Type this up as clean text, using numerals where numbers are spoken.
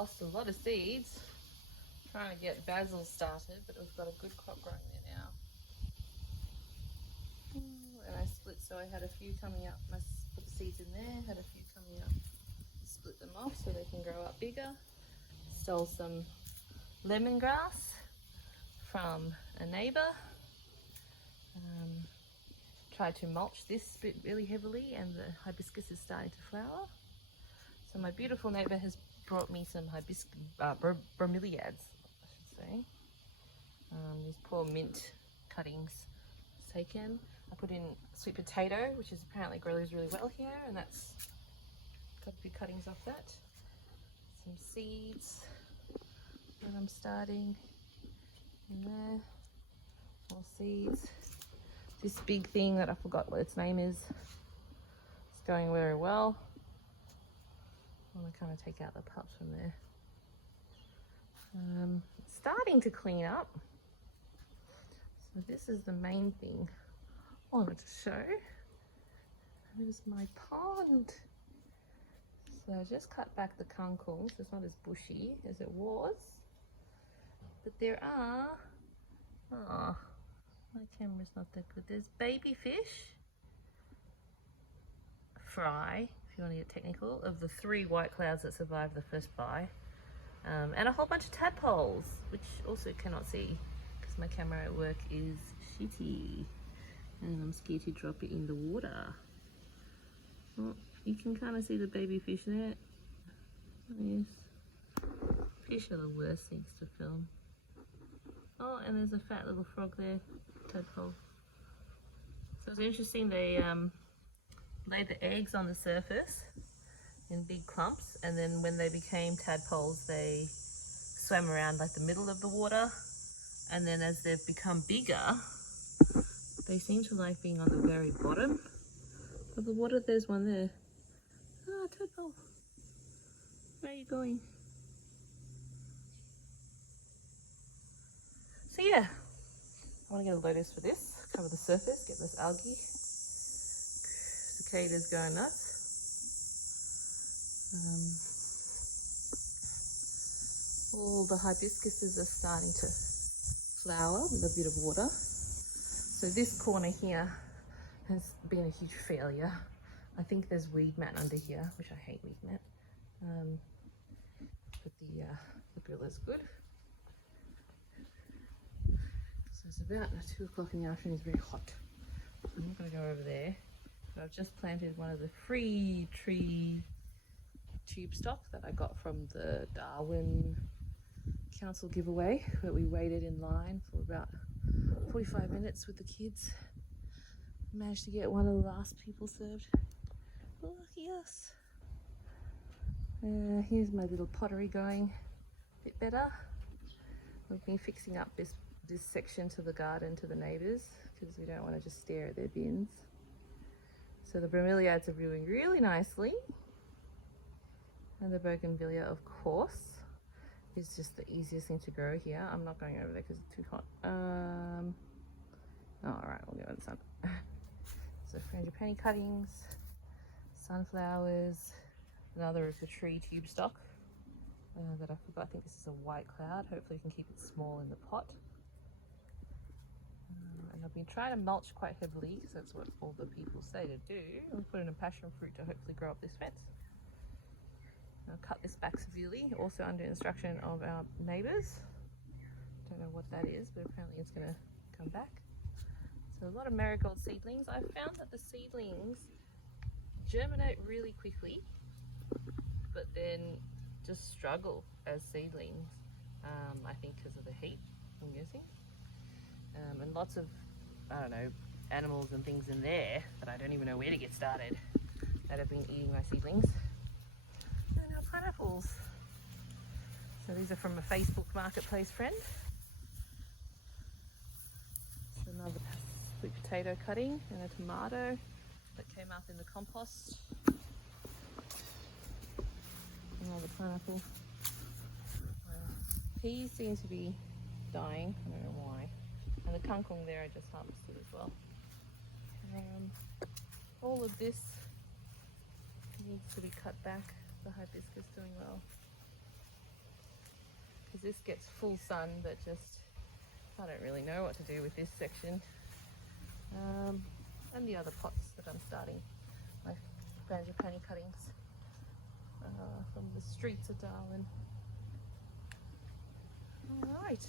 lost a lot of seeds trying to get basil started, but we've got a good crop growing there now. And I split, so I had a few coming up. I put the seeds in there, had a few coming up, split them off so they can grow up bigger. Stole some lemongrass from a neighbour. Tried to mulch this bit really heavily, and the hibiscus is starting to flower. So my beautiful neighbour has brought me some hibiscus bromeliads, I should say. These poor mint cuttings taken. I put in sweet potato, which is apparently grows really well here, and that's got a few cuttings off that. Some seeds that I'm starting in there. More seeds. This big thing that I forgot what its name is. It's going very well. I want to kind of take out the pups from there. It's starting to clean up. So this is the main thing I wanted to show. Here's my pond. So I just cut back the kangkungs. It's not as bushy as it was. But there are, my camera's not that good. There's baby fish, fry, if you want to get technical, of the 3 white clouds that survived the first buy, and a whole bunch of tadpoles, which also cannot see because my camera at work is shitty, and I'm scared to drop it in the water. Oh, you can kind of see the baby fish there. Yes, fish are the worst things to film. Oh, and there's a fat little frog there, tadpole. So it's interesting, they laid the eggs on the surface in big clumps, and then when they became tadpoles, they swam around like the middle of the water, and then as they've become bigger, they seem to like being on the very bottom of the water. There's one there. Ah, tadpole. Where are you going? So yeah, I want to get a lotus for this, cover the surface, get this algae. Cicadas going nuts. All the hibiscuses are starting to flower with a bit of water. So this corner here has been a huge failure. I think there's weed mat under here, which I hate weed mat. But the bill is good. So it's about 2 o'clock in the afternoon. It's very hot. I'm not going to go over there. But I've just planted one of the free tree tube stock that I got from the Darwin Council giveaway, where we waited in line for about 45 minutes with the kids. Managed to get one of the last people served. Oh, lucky us. Here's my little pottery going a bit better. We've been fixing up this section to the garden to the neighbours because we don't want to just stare at their bins. So the bromeliads are doing really nicely, and the bougainvillea, of course, is just the easiest thing to grow here. I'm not going over there because it's too hot. Alright, we'll go in the sun. So frangipani cuttings, sunflowers, another of the tree tube stock that I forgot. I think this is a white cloud. Hopefully you can keep it small in the pot. And I've been trying to mulch quite heavily because that's what all the people say to do. I'll put in a passion fruit to hopefully grow up this fence. I'll cut this back severely, also under instruction of our neighbours. Don't know what that is, but apparently it's going to come back. So a lot of marigold seedlings. I found that the seedlings germinate really quickly, but then just struggle as seedlings, I think because of the heat, I'm guessing. And lots of, I don't know, animals and things in there that I don't even know where to get started that have been eating my seedlings. And our pineapples. So these are from a Facebook marketplace friend. So another sweet potato cutting and a tomato that came up in the compost. Another pineapple. Peas seem to be dying, I don't know why. And the kangkung there I just harvested as well. All of this needs to be cut back. The hibiscus doing well. because this gets full sun, but just I don't really know what to do with this section. And the other pots that I'm starting, my frangipani cuttings from the streets of Darwin. All right.